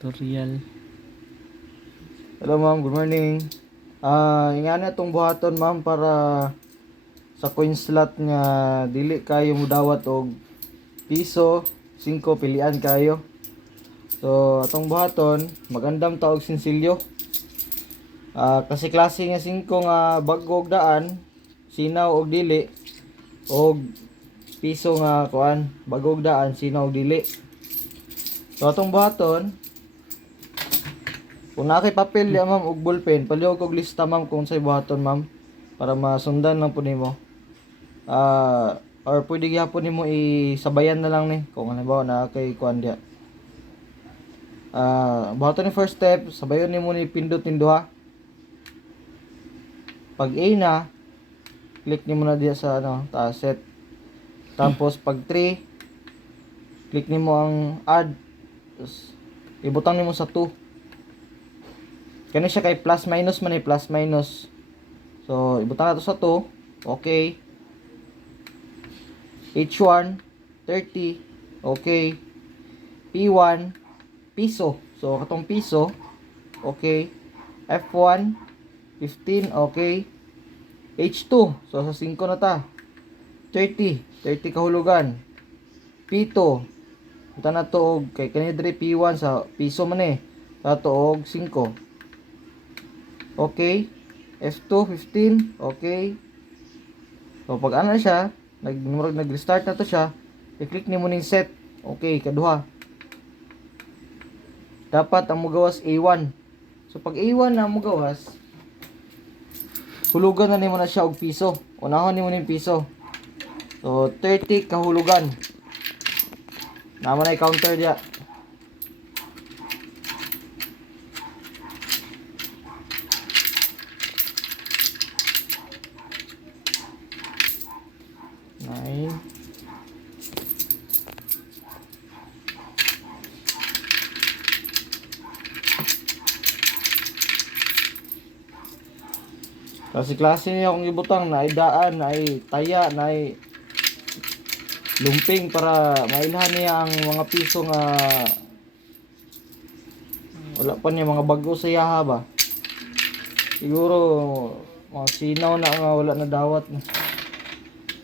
tutorial. Hello ma'am, good morning. Ah, ingana itong buhaton ma'am para sa coin slot nga dili kayo mudawat og piso, 5 pilian kayo. So, atong buhaton, magandam ta og sinsilyo. Ah, kasi klase nga 5 nga bago og daan, sinaw og dili og piso nga kuan, bago og daan, sinaw og dili. So, atong buhaton, kung na kay papel ya ma'am ug ballpen, palihog og lista ma'am kung say buhaton ma'am para masundan lang po nimo. Ah, or pwede gyapon nimo isabayan na lang ni kung halimbawa na kay kuan dia. Ah, buhaton ni first step, sabayon nimo ni pindot ning duha. Pag A na, click nimo na diya sa ano, taas set. Tapos pag 3, click nimo ang add. Ibutang nimo sa 2. Kani siya kay plus minus man eh, plus minus. So, ibutang nato sa 2. Okay. H1, 30. Okay. P1, piso. So, katong piso. Okay. F1, 15. Okay. H2. So, sa 5 na ta. 30. 30 kahulugan. P2. Ito na to og kay kanina diri P1 sa piso man eh. Sa to og 5. Okay. F2, 15. Okay. So, pag ano siya, nag, nag-restart na to siya, i-click ni mo ning set. Okay, kaduha. Dapat ang mugawas A1. So, pag A1 na mugawas, hulugan na nimo na siya og piso. Unahon nimo ning piso. So, 30 kahulugan. Naman na i-counter diya. Nine. Kasi klase niya akong ibutang na ay daan, na ay taya, na ay lumping para mailhan niya ang mga piso nga wala pa niya mga bago sa yaha ba. Siguro mga sinaw na nga wala na dawat na.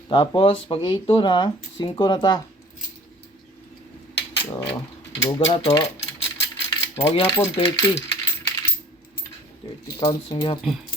Tapos, pag ito na, 5 na ta. So, luga na to. Mga gihapon, 30. 30 counts ng gihapon.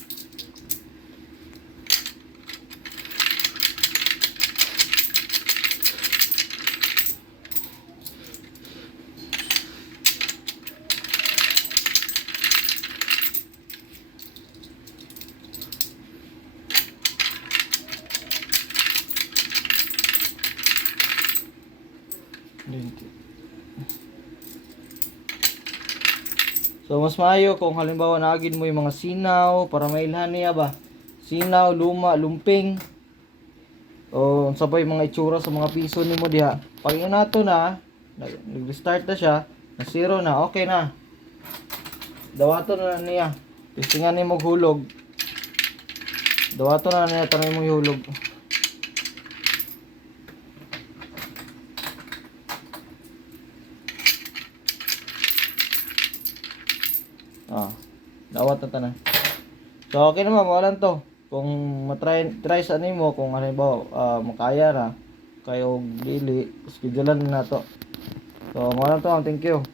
So mas maayo kung halimbawa naagin mo yung mga sinaw para mailhan niya ba. Sinaw, luma, lumping. O sabay mga itsura sa mga piso nimo diha. Pag yun nato na, nag- nag-restart na siya, na zero na, okay na. Dawato na niya. Testingan nimo hulog. Dawato na niya tanay mo hulog. Ah, dawat na tanan. So okay naman, mawalan to. Kung matry try sa nimo kung ano ba ah, makaya na kayo dili, schedulean na to. So mawalan to, thank you.